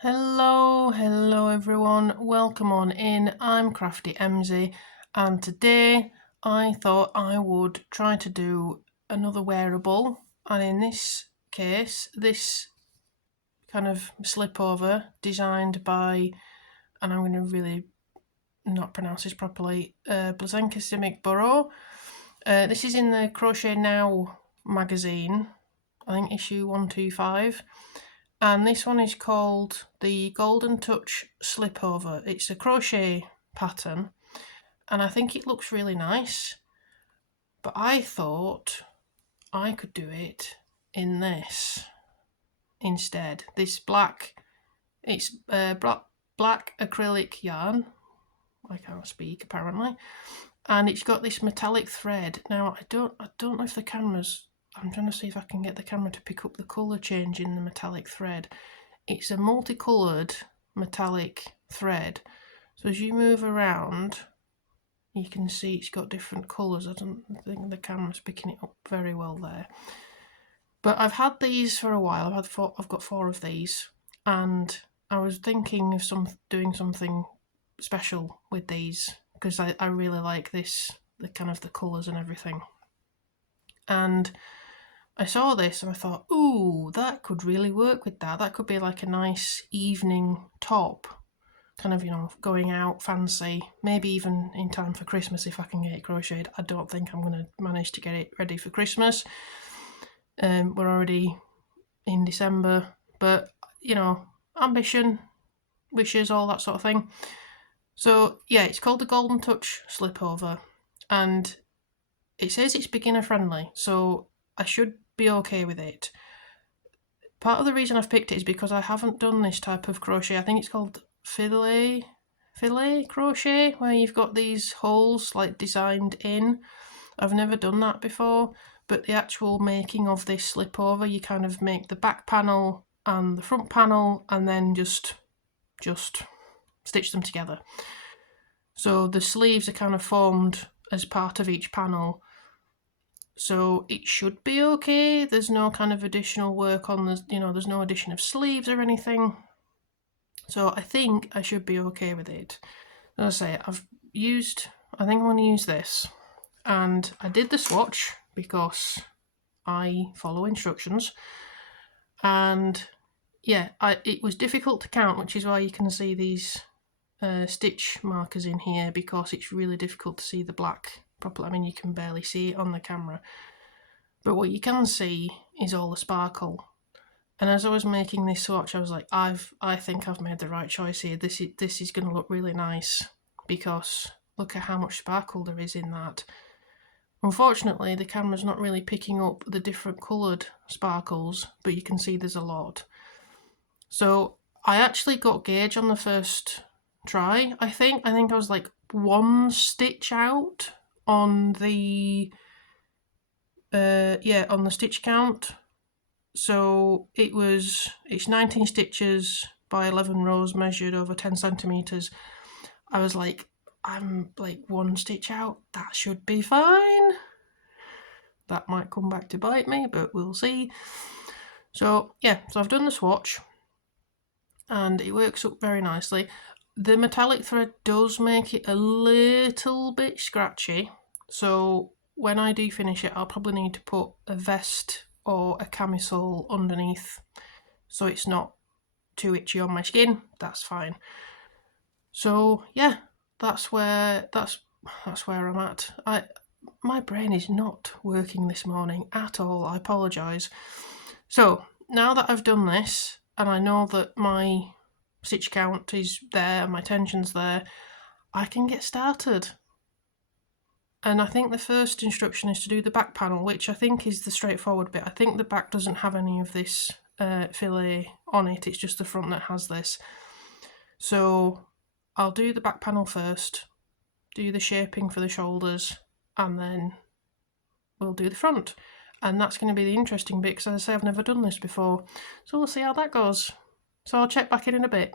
Hello everyone, welcome on in. I'm Crafty Emsy, and today I thought I would try to do another wearable, and in this case, this kind of slipover designed by, and I'm going to really not pronounce this properly, Blazenka Simic Burrow. This is in the Crochet Now magazine, I think issue 125. And this one is called the Golden Touch Slipover. It's a crochet pattern, and I think it looks really nice, but I thought I could do it in this instead. This black, it's black acrylic yarn. I can't speak apparently, and it's got this metallic thread. Now I don't know if the camera's. I'm trying to see if I can get the camera to pick up the colour change in the metallic thread. It's a multicoloured metallic thread, so as you move around you can see it's got different colours. I don't think the camera's picking it up very well there, but I've had these for a while. I've got 4 of these, and I was thinking of doing something special with these because I really like this, the kind of the colours and everything. And I saw this and I thought, ooh, that could really work with that. That could be like a nice evening top, kind of, going out fancy, maybe even in time for Christmas if I can get it crocheted. I don't think I'm going to manage to get it ready for Christmas. We're already in December, but, ambition, wishes, all that sort of thing. So, yeah, it's called the Golden Touch Slipover, and it says it's beginner friendly, so I should be okay with it. Part of the reason I've picked it is because I haven't done this type of crochet. I think it's called filet crochet, where you've got these holes like designed in. I've never done that before, but the actual making of this slipover, you kind of make the back panel and the front panel and then just stitch them together. So the sleeves are kind of formed as part of each panel, so it should be okay. There's no kind of additional work on the, there's no addition of sleeves or anything. So I think I should be okay with it. As I say, I think I'm going to use this. And I did the swatch because I follow instructions. And yeah, it was difficult to count, which is why you can see these stitch markers in here, because it's really difficult to see the black properly. I mean, you can barely see it on the camera, but what you can see is all the sparkle. And as I was making this swatch, I was like, I think I've made the right choice here. This is going to look really nice, because look at how much sparkle there is in that. Unfortunately, the camera's not really picking up the different coloured sparkles, but you can see there's a lot. So I actually got gauge on the first try. I think I was like 1 stitch out on the on the stitch count. So it's 19 stitches by 11 rows measured over 10 centimeters. I was like, I'm like 1 stitch out, that should be fine. That might come back to bite me, but we'll see. So yeah, so I've done the swatch and it works up very nicely. The metallic thread does make it a little bit scratchy, so when I do finish it, I'll probably need to put a vest or a camisole underneath so it's not too itchy on my skin. That's fine. So yeah, that's where I'm at. My brain is not working this morning at all. I apologise. So now that I've done this and I know that my stitch count is there and my tension's there, I can get started. And I think the first instruction is to do the back panel, which I think is the straightforward bit. I think the back doesn't have any of this fillet on it, it's just the front that has this. So I'll do the back panel first, do the shaping for the shoulders, and then we'll do the front. And that's going to be the interesting bit, because as I say, I've never done this before. So we'll see how that goes. So I'll check back in a bit.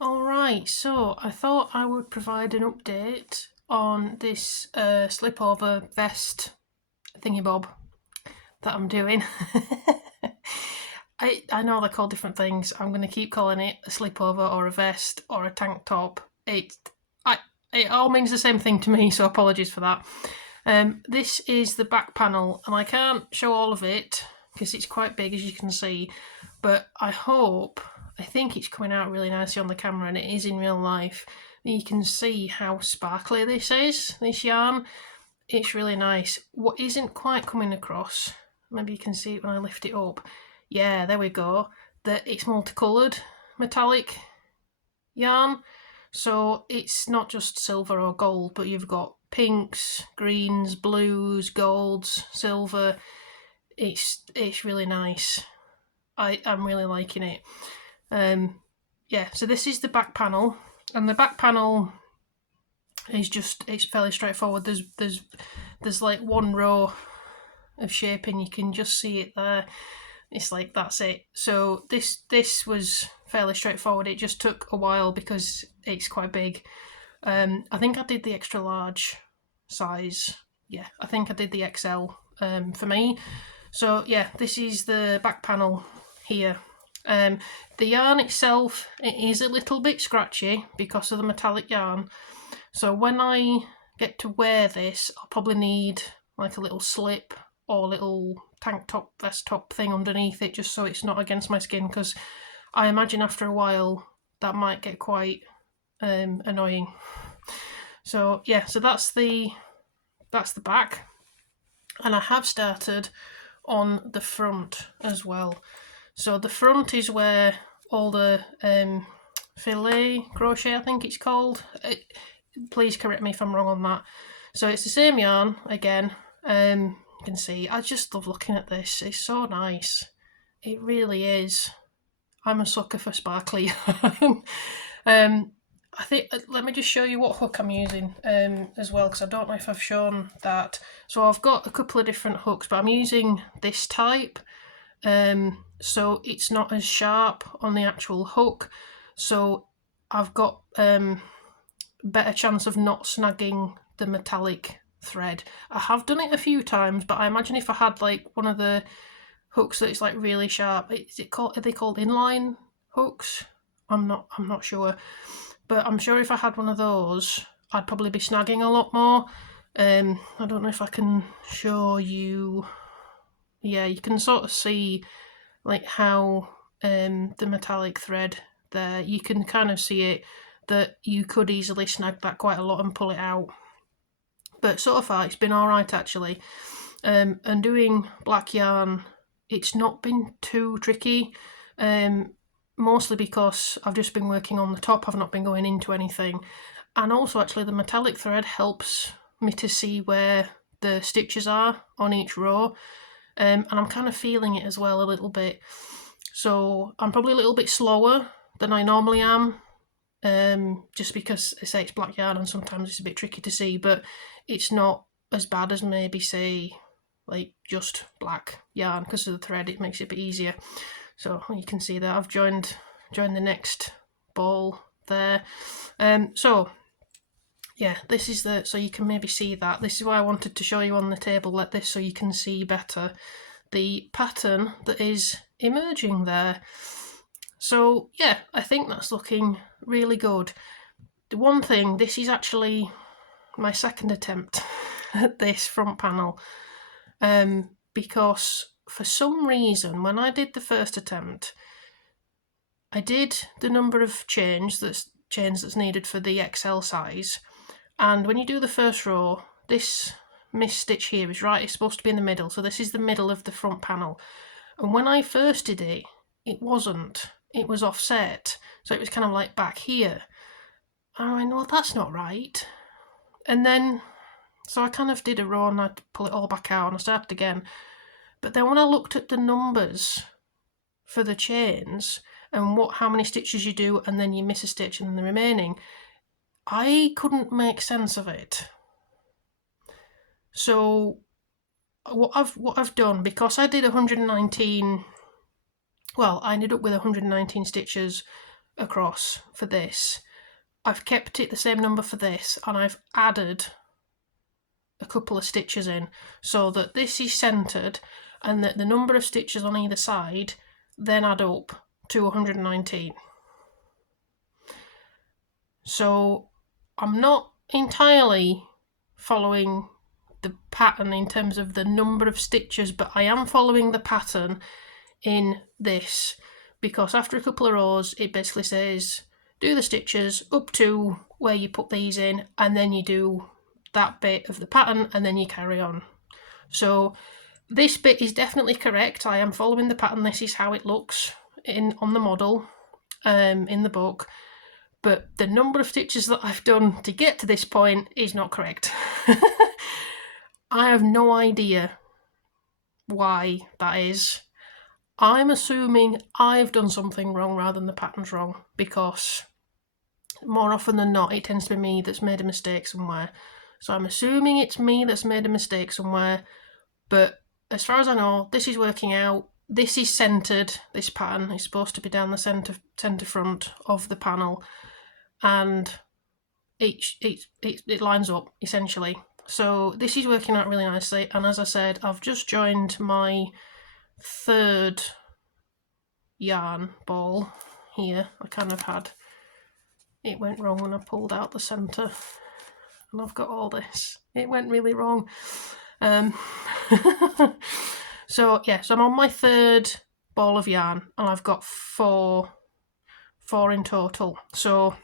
Alright, so I thought I would provide an update on this slipover vest thingy bob that I'm doing. I know they're called different things. I'm going to keep calling it a slipover or a vest or a tank top. It all means the same thing to me, so apologies for that. This is the back panel, and I can't show all of it because it's quite big, as you can see, but I think it's coming out really nicely on the camera, and it is in real life. You can see how sparkly this is, this yarn. It's really nice. What isn't quite coming across, maybe you can see it when I lift it up. Yeah, there we go. That it's multicoloured metallic yarn. So it's not just silver or gold, but you've got pinks, greens, blues, golds, silver. It's really nice. I'm really liking it. Yeah, so this is the back panel, and the back panel is it's fairly straightforward. There's like one row of shaping, you can just see it there. It's like, that's it. So this was fairly straightforward. It just took a while because it's quite big. I think I did the extra large size. Yeah, I think I did the XL for me. So yeah, this is the back panel here. The yarn itself, it is a little bit scratchy because of the metallic yarn. So when I get to wear this, I'll probably need like a little slip or little tank top, vest top thing underneath it, just so it's not against my skin, because I imagine after a while that might get quite annoying. So yeah, so that's the back, and I have started on the front as well. So the front is where all the filet crochet, I think it's called. Please correct me if I'm wrong on that. So it's the same yarn again. You can see, I just love looking at this. It's so nice. It really is. I'm a sucker for sparkly yarn. I think, let me just show you what hook I'm using as well, because I don't know if I've shown that. So I've got a couple of different hooks, but I'm using this type. So it's not as sharp on the actual hook. So I've got better chance of not snagging the metallic thread. I have done it a few times, but I imagine if I had like one of the hooks that is like really sharp, are they called inline hooks? I'm not sure, but I'm sure if I had one of those, I'd probably be snagging a lot more. I don't know if I can show you. Yeah, you can sort of see like how the metallic thread there, you can kind of see it, that you could easily snag that quite a lot and pull it out. But so far it's been alright actually. And doing black yarn, it's not been too tricky, mostly because I've just been working on the top, I've not been going into anything. And also actually the metallic thread helps me to see where the stitches are on each row. And I'm kind of feeling it as well a little bit. So I'm probably a little bit slower than I normally am, just because I say it's black yarn and sometimes it's a bit tricky to see, but it's not as bad as maybe say like just black yarn. Because of the thread, it makes it a bit easier. So you can see that I've joined the next ball there. So yeah, this is so you can maybe see that. This is why I wanted to show you on the table like this, so you can see better the pattern that is emerging there. So yeah, I think that's looking really good. The one thing, this is actually my second attempt at this front panel, because for some reason when I did the first attempt, I did the number of chains that's needed for the XL size, and when you do the first row, this missed stitch here is right, it's supposed to be in the middle, so this is the middle of the front panel. And when I first did it, it wasn't. It was offset, so it was kind of like back here. And I went, well, that's not right. And then, so I kind of did a row and I'd pull it all back out and I started again. But then when I looked at the numbers for the chains and how many stitches you do and then you miss a stitch and then the remaining, I couldn't make sense of it. So what I've done, because I did 119, well, I ended up with 119 stitches across for this. I've kept it the same number for this, and I've added a couple of stitches in so that this is centered and that the number of stitches on either side then add up to 119. So I'm not entirely following the pattern in terms of the number of stitches, but I am following the pattern in this, because after a couple of rows it basically says do the stitches up to where you put these in, and then you do that bit of the pattern and then you carry on. So this bit is definitely correct. I am following the pattern. This is how it looks on the model in the book, but the number of stitches that I've done to get to this point is not correct. I have no idea why that is. I'm assuming I've done something wrong rather than the pattern's wrong, because more often than not it tends to be me that's made a mistake somewhere. So I'm assuming it's me that's made a mistake somewhere, but as far as I know, this is working out. This is centered. This pattern is supposed to be down the center front of the panel, and it lines up essentially. So this is working out really nicely, and as I said, I've just joined my third yarn ball here. I kind of had, it went wrong when I pulled out the center, and I've got all this. It went really wrong. So yeah, so I'm on my third ball of yarn, and I've got four in total. So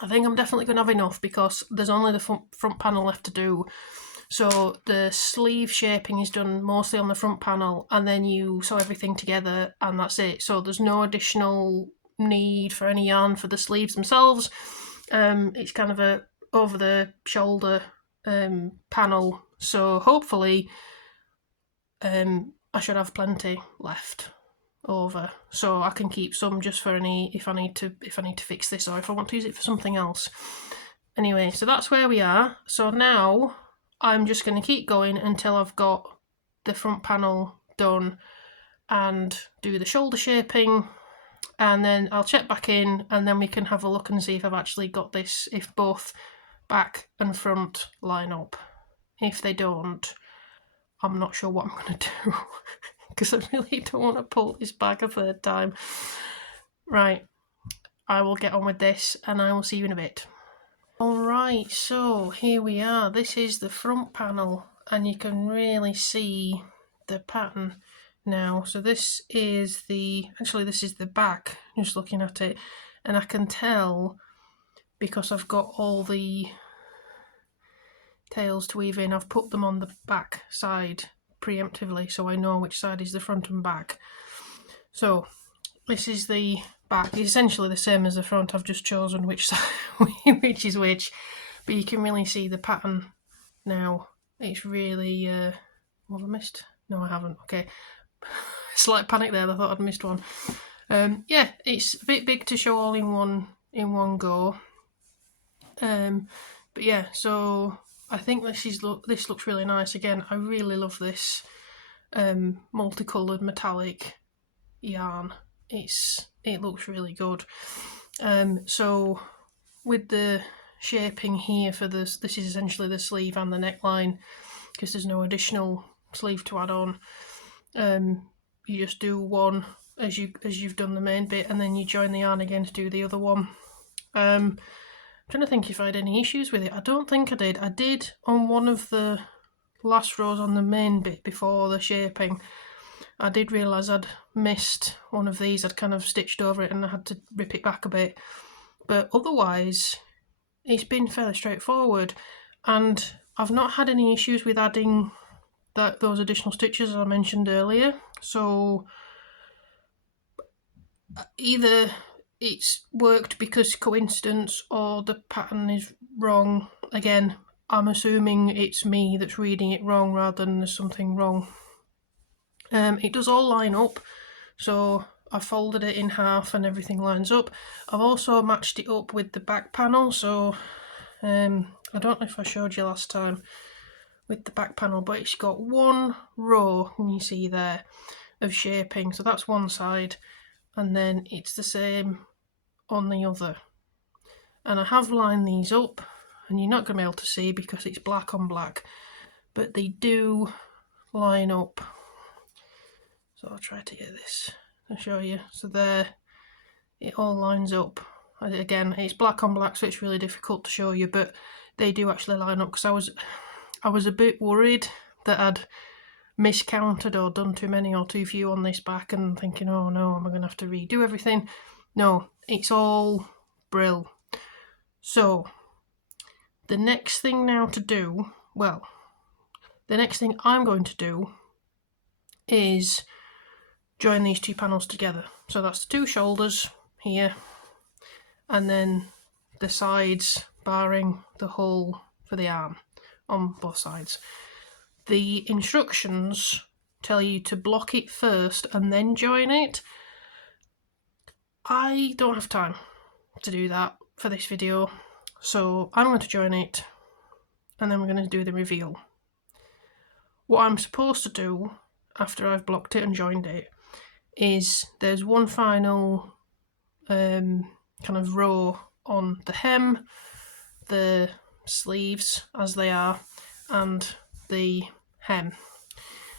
I think I'm definitely going to have enough, because there's only the front panel left to do. So the sleeve shaping is done mostly on the front panel, and then you sew everything together and that's it. So there's no additional need for any yarn for the sleeves themselves. It's kind of a over the shoulder panel, so hopefully I should have plenty left over, so I can keep some just for any if I need to fix this, or if I want to use it for something else. Anyway, so that's where we are. So now I'm just going to keep going until I've got the front panel done and do the shoulder shaping, and then I'll check back in, and then we can have a look and see if I've actually got this, if both back and front line up. If they don't, I'm not sure what I'm going to do, because I really don't want to pull this back a third time. Right, I will get on with this, and I will see you in a bit. Alright, so here we are. This is the front panel, and you can really see the pattern now. So this is this is the back, just looking at it, and I can tell, because I've got all the tails to weave in, I've put them on the back side preemptively, so I know which side is the front and back. So this is the back. It's essentially the same as the front. I've just chosen which side, which is which, but you can really see the pattern now. It's really what have I missed? No, I haven't. Okay, slight panic there. I thought I'd missed one. Yeah, it's a bit big to show all in one go. But yeah, so I think this looks really nice. Again, I really love this multicoloured metallic yarn. It looks really good. So with the shaping here for this is essentially the sleeve and the neckline, because there's no additional sleeve to add on. You just do one as you've done the main bit, and then you join the yarn again to do the other one. I'm trying to think if I had any issues with it. I don't think I did. I did on one of the last rows on the main bit before the shaping. I did realise I'd missed one of these. I'd kind of stitched over it and I had to rip it back a bit. But otherwise, it's been fairly straightforward, and I've not had any issues with adding those additional stitches as I mentioned earlier. So either it's worked because coincidence, or the pattern is wrong. Again, I'm assuming it's me that's reading it wrong rather than there's something wrong. It does all line up, so I folded it in half and everything lines up. I've also matched it up with the back panel, so I don't know if I showed you last time with the back panel, but it's got one row, and you see there, of shaping, so that's one side, and then it's the same on the other. And I have lined these up, and you're not going to be able to see because it's black on black, but they do line up. So I'll try to get this I'll show you. So there, it all lines up. Again, it's black on black, so it's really difficult to show you, but they do actually line up, because I was a bit worried that I'd miscounted or done too many or too few on this back, and thinking, oh no, am I going to have to redo everything? No, it's all brill. So the next thing now to do, well, the next thing I'm going to do is join these two panels together. So that's the two shoulders here, and then the sides barring the hole for the arm on both sides. The instructions tell you to block it first and then join it. I don't have time to do that for this video, so I'm going to join it and then we're going to do the reveal. What I'm supposed to do after I've blocked it and joined it is there's one final kind of row on the hem, the sleeves as they are, and the hem,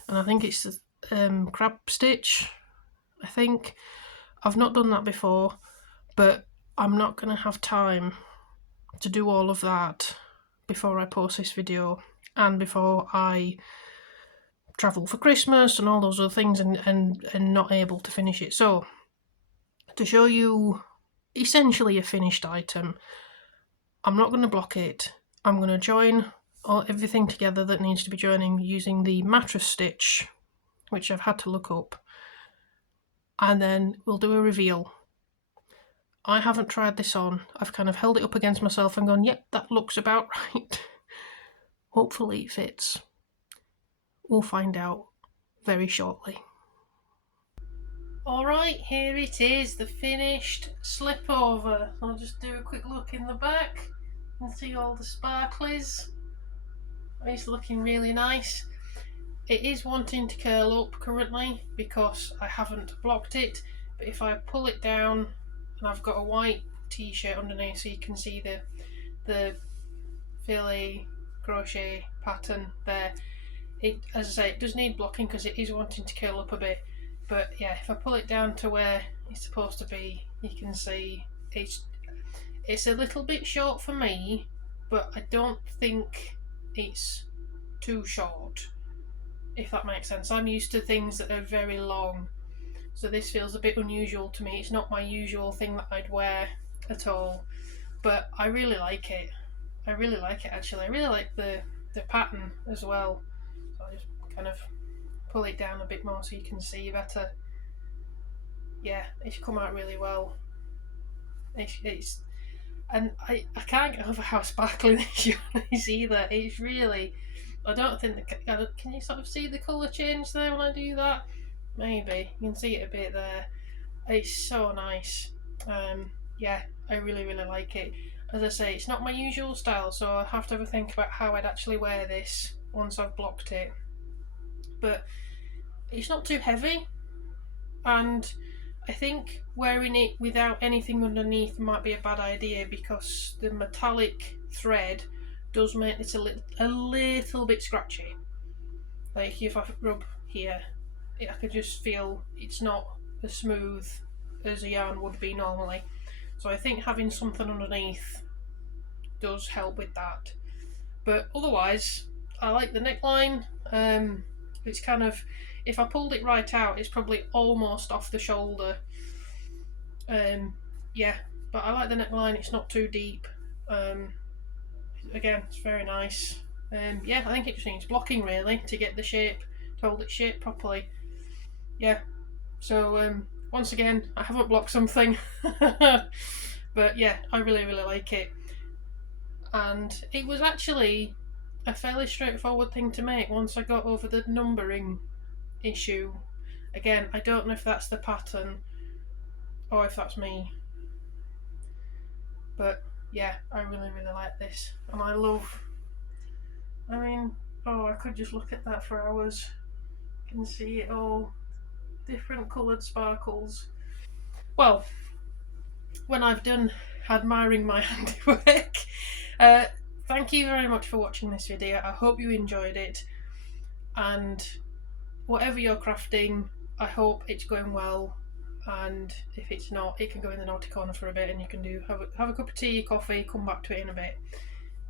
and I think it's the crab stitch. I think I've not done that before, but I'm not going to have time to do all of that before I post this video and before I travel for Christmas and all those other things, and not able to finish it. So to show you essentially a finished item, I'm not going to block it. I'm going to join everything together that needs to be joining using the mattress stitch, which I've had to look up, and then we'll do a reveal. I haven't tried this on. I've kind of held it up against myself and gone, yep, that looks about right. Hopefully it fits. We'll find out very shortly. Alright, here it is, the finished slipover. I'll just do a quick look in the back and see all the sparklies. It's looking really nice. It is wanting to curl up currently because I haven't blocked it, but if I pull it down, and I've got a white t-shirt underneath so you can see the filet crochet pattern there. As I say, it does need blocking because it is wanting to curl up a bit, but yeah, if I pull it down to where it's supposed to be, you can see it's a little bit short for me, but I don't think it's too short, if that makes sense. I'm used to things that are very long, so this feels a bit unusual to me. It's not my usual thing that I'd wear at all, but I really like it. I really like it actually. I really like the pattern as well. So I'll just kind of pull it down a bit more so you can see better. Yeah, it's come out really well. It's and I can't get over how sparkly this yarn is either. It's really, I don't think can you sort of see the colour change there when I do that? Maybe you can see it a bit there. It's so nice. Yeah, I really like it. As I say, it's not my usual style, so I have to have a think about how I'd actually wear this once I've blocked it. But it's not too heavy, and I think wearing it without anything underneath might be a bad idea because the metallic thread does make it a little bit scratchy. Like if I rub here, I could just feel it's not as smooth as a yarn would be normally. So I think having something underneath does help with that. But otherwise, I like the neckline. It's kind of, if I pulled it right out, it's probably almost off the shoulder. Yeah, but I like the neckline. It's not too deep. Again, it's very nice. Yeah, I think it just needs blocking really to get the shape, to hold its shape properly. Yeah, so once again, I haven't blocked something, but yeah, I really like it. And it was actually a fairly straightforward thing to make once I got over the numbering issue. Again, I don't know if that's the pattern or if that's me, but yeah, I really like this, and I mean, oh, I could just look at that for hours. You can see it all, different coloured sparkles. Well, when I've done admiring my handiwork, thank you very much for watching this video. I hope you enjoyed it, and whatever you're crafting, I hope it's going well. and if it's not, it can go in the naughty corner for a bit, and you can have a cup of tea, coffee, come back to it in a bit.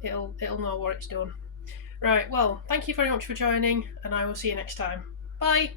It'll know what it's done. Right, well, thank you very much for joining, and I will see you next time. Bye!